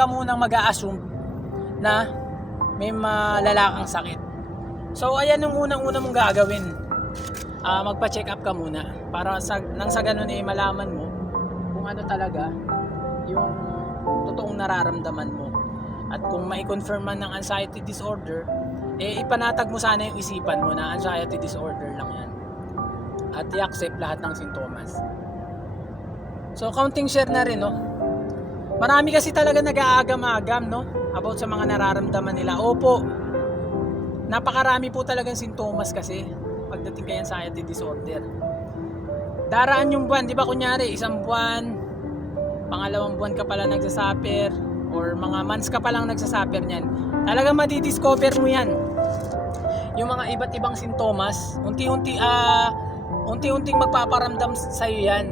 ka munang mag-a-assume na may malala kang sakit. So ayan yung unang-una mong gagawin. Magpa-check up ka muna para nang sa ganun malaman mo kung ano talaga yung totoong nararamdaman mo. At kung mai-confirm man ng anxiety disorder, ipanatag mo sana yung isipan mo na anxiety disorder lang yan. At i-accept lahat ng sintomas. So counting share na rin, no? Marami kasi talaga nag-aagam-agam, no? About sa mga nararamdaman nila. Opo, napakarami po talagang sintomas kasi pagdating kay anxiety disorder. Daraan yung buwan, di ba? Kunyari, isang buwan, pangalawang buwan ka pala nagsasuffer, or mga months ka palang nagsasuffer niyan. Talagang madidiscover mo yan. Yung mga iba't ibang sintomas, unti-unting magpaparamdam sa'yo yan.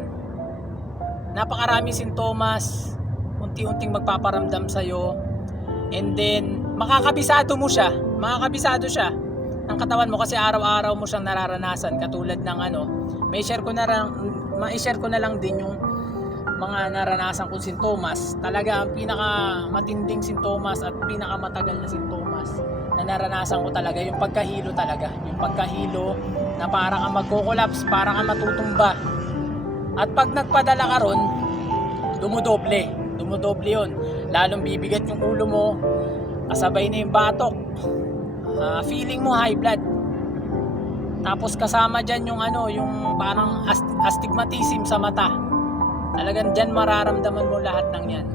Napakarami sintomas, unti-unting magpaparamdam sa'yo, and then makakabisado siya ng katawan mo kasi araw-araw mo siyang nararanasan. Katulad ng ma-share ko na lang din yung mga naranasan kong sintomas. Talaga ang pinakamatinding sintomas at pinakamatagal na sintomas na naranasan ko talaga yung pagkahilo talaga. Yung pagkahilo na para kang magko-collapse, para kang matutumba. At pag nagpadala ka ron, dumudoble yun. Lalong bibigat yung ulo mo, kasabay na yung batok, feeling mo high blood. Tapos kasama dyan yung parang astigmatism sa mata. Talagang dyan mararamdaman mo lahat ng yan.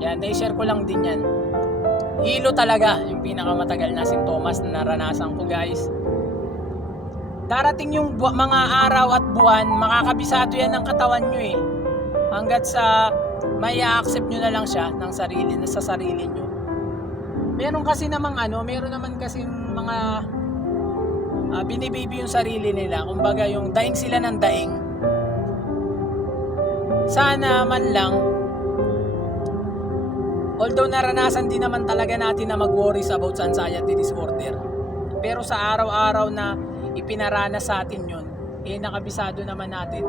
Yan, na-share ko lang din yan. Hilo talaga yung pinakamatagal na sintomas na naranasan ko, guys. Darating yung mga araw at buwan, makakabisado yan ng katawan nyo eh. Hanggat sa may accept nyo na lang siya sa sarili nyo. Meron naman kasi mga binibaby yung sarili nila. Kumbaga yung daing sila ng daing. Sana man lang, although naranasan din naman talaga natin na mag-worries about sa anxiety disorder, pero sa araw-araw na ipinaranas sa atin yun, nakabisado naman natin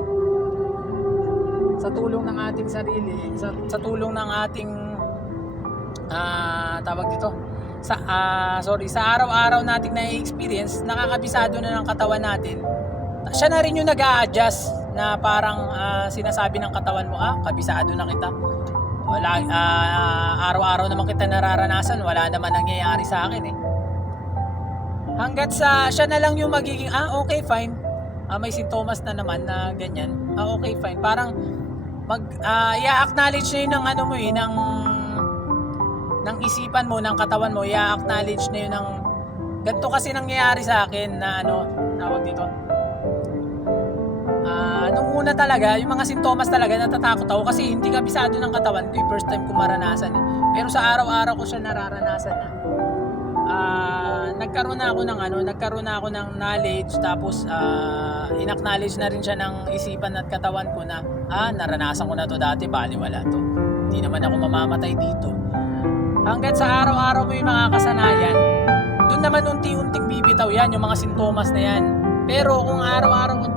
sa tulong ng ating sarili, sa tulong ng ating sa araw-araw nating na-experience, nakakabisado na ng katawan natin. Siya na rin yung nag-a-adjust na parang sinasabi ng katawan mo, kabisado na kita. Wala, araw-araw naman kita nararanasan, wala naman nangyayari sa akin eh. Hanggat sa siya na lang yung magiging, okay fine, may sintomas na naman na ganyan, okay fine. Parang i-acknowledge na yun ng ng isipan mo, ng katawan mo, i-acknowledge na yun ng ganito kasi nangyayari sa akin na tawag dito. Nung una talaga, yung mga sintomas talaga, natatakot ako kasi hindi kabisado ng katawan ko, first time ko maranasan eh. Pero sa araw-araw ko siya nararanasan na. Nagkaroon na ako ng knowledge, tapos in-acknowledge na rin siya ng isipan at katawan ko na naranasan ko na to dati, baliwala to. Hindi naman ako mamamatay dito. Hanggat sa araw-araw mo yung mga kasanayan, doon naman unti-unting bibitaw yan, yung mga sintomas na yan. Pero kung araw-araw kang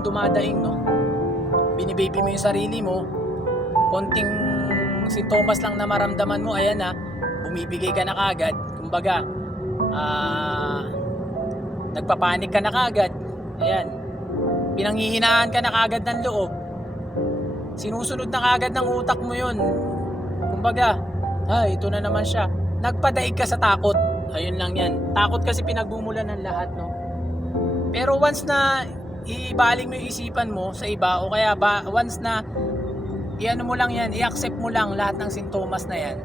dumadaing, no? Binibaby mo yung sarili mo, konting sintomas lang na maramdaman mo, ayan na, bumibigay ka na kagad. Kumbaga, nagpapanik ka na kagad. Ayan. Pinanghihinaan ka na kagad ng loob. Sinusunod na kagad ng utak mo yun. Kumbaga, ito na naman siya. Nagpadaig ka sa takot. Ayun lang yan. Takot kasi pinagmumulan ng lahat, no? Pero once na ibaling mo yung isipan mo sa iba, o kaya once na mo lang yan, i-accept mo lang lahat ng sintomas na yan,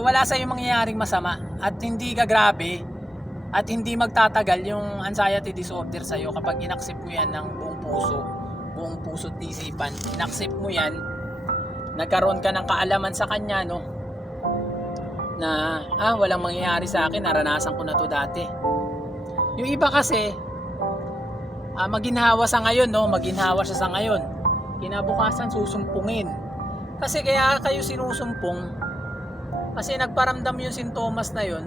wala sa'yo mangyayaring masama at hindi ka grabe at hindi magtatagal yung anxiety disorder sa'yo kapag in-accept mo yan ng buong puso at isipan. In-accept mo yan, nagkaroon ka ng kaalaman sa kanya, no? Na walang mangyayari sa akin, naranasan ko na to dati. Yung iba kasi maginhawa sa ngayon, no? Maginhawa siya sa ngayon. Kinabukasan susumpungin. Kasi kaya kayo sinusumpong kasi nagparamdam yung sintomas na yun,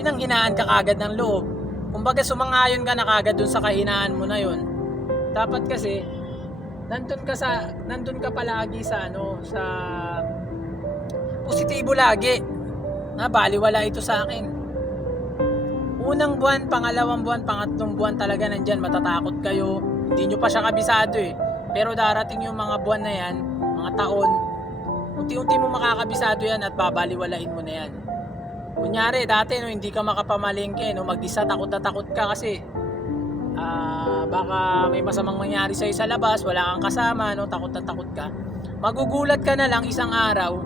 pinanghinaan ka kagad ng loob. Kumbaga sumangayon ka na kagad dun sa kahinaan mo na yun. Dapat kasi nandun ka palagi sa sa positibo lagi. Na baliwala ito sa akin. Unang buwan, pangalawang buwan, pangatlong buwan talaga nandyan, matatakot kayo. Hindi nyo pa siya kabisado eh. Pero darating yung mga buwan na yan, mga taon, unti-unti mo makakabisado yan at babaliwalain mo na yan. Kunyari, dati hindi ka makapamalengke, mag-isa, takot na takot ka kasi baka may masamang mangyari sa'yo sa labas, wala kang kasama, takot na takot ka. Magugulat ka na lang isang araw,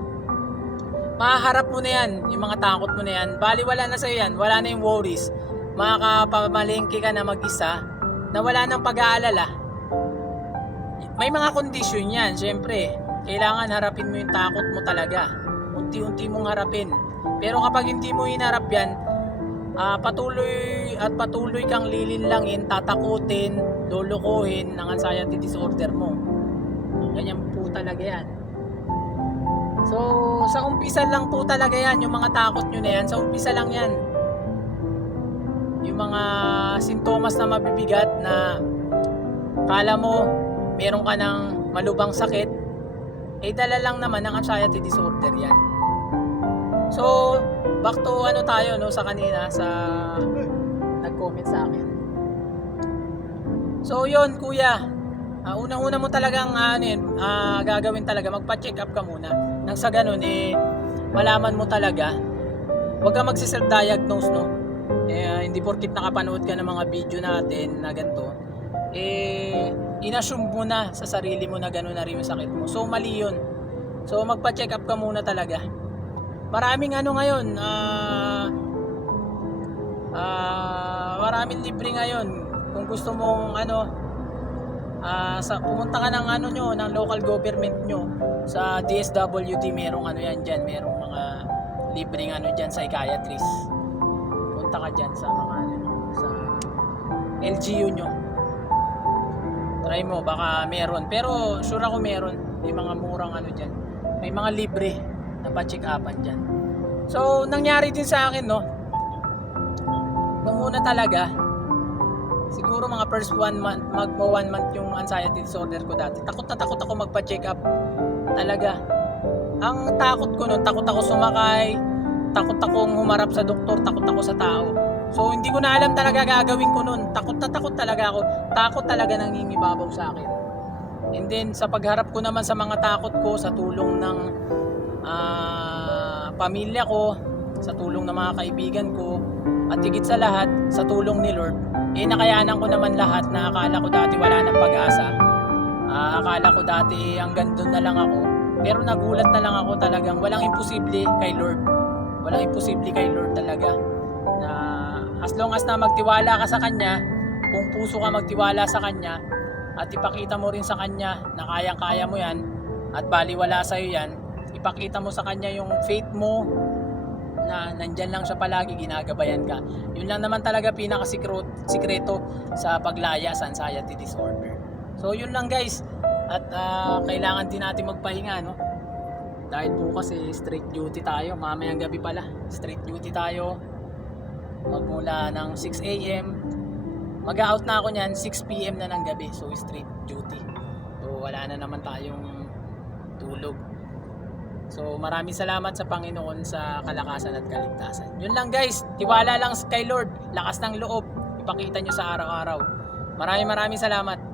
mahaharap mo na yan, yung mga takot mo na yan, baliwala na sa'yo yan, wala na yung worries. Makakapamalengke ka na mag-isa, na wala nang pag-aalala. May mga kondisyon yan, syempre. Kailangan harapin mo yung takot mo talaga. Unti-unti mong harapin. Pero kapag hindi mo hinarap yan, patuloy kang lilinlangin, tatakutin, lulukuhin ng anxiety disorder mo. Ganyan po talaga yan. So, sa umpisa lang po talaga yan, yung mga takot nyo na yan, sa umpisa lang yan. Yung mga sintomas na mabibigat na kala mo meron ka ng malubhang sakit, dala lang naman ng anxiety disorder yan. So, back to tayo sa kanina, sa nag-comment sa akin. So, yun kuya, unang-una mo talagang gagawin talaga, magpa-check up ka muna. Nang sa ganun, malaman mo talaga. Huwag ka magsi-self-diagnose, hindi porkit nakapanood ka ng mga video natin na ganito, inassume mo na sa sarili mo na gano'n na rin yung sakit mo. So, mali yun. So, magpa-check up ka muna talaga. Maraming ngayon, maraming libre ngayon. Kung gusto mong pumunta ka ng ng local government nyo sa DSWD, merong yan dyan, merong mga libreng dyan psychiatrist. Punta ka dyan sa mga sa LGU nyo, try mo, baka meron, pero sure ako meron. May mga murang dyan, may mga libre na pa-check upan dyan. So nangyari din sa akin nung una talaga, siguro mga first 1 month, magpo 1 month yung anxiety disorder ko dati. Takot na takot ako magpa-check up. Talaga. Ang takot ko nun, takot ako sumakay, takot akong humarap sa doktor, takot ako sa tao. So hindi ko na alam talaga gagawin ko nun. Takot na takot talaga ako. Takot talaga nangingibabaw sa akin. And then sa pagharap ko naman sa mga takot ko, sa tulong ng pamilya ko, sa tulong ng mga kaibigan ko, at higit sa lahat, sa tulong ni Lord, nakayanan ko naman lahat na akala ko dati wala nang pag-asa. Akala ko dati hanggang doon na lang ako. Pero nagulat na lang ako, talagang walang imposible kay Lord. Walang imposible kay Lord talaga. Na as long as na magtiwala ka sa Kanya, kung puso ka magtiwala sa Kanya, at ipakita mo rin sa Kanya na kayang-kaya mo yan, at baliwala sa'yo yan, ipakita mo sa Kanya yung faith mo, na nandyan lang siya palagi, ginagabayan ka. Yun lang naman talaga pinakasikreto sa paglaya sa anxiety disorder. So yun lang guys, at kailangan din natin magpahinga, dahil bukas straight duty tayo, mamayang gabi pala, straight duty tayo, magmula ng 6 AM, mag-out na ako nyan 6 PM na ng gabi, so straight duty. So wala na naman tayong tulog. So maraming salamat sa Panginoon sa kalakasan at kaligtasan. Yun lang guys, tiwala lang kay Lord, lakas ng loob, ipakita nyo sa araw-araw. Maraming salamat.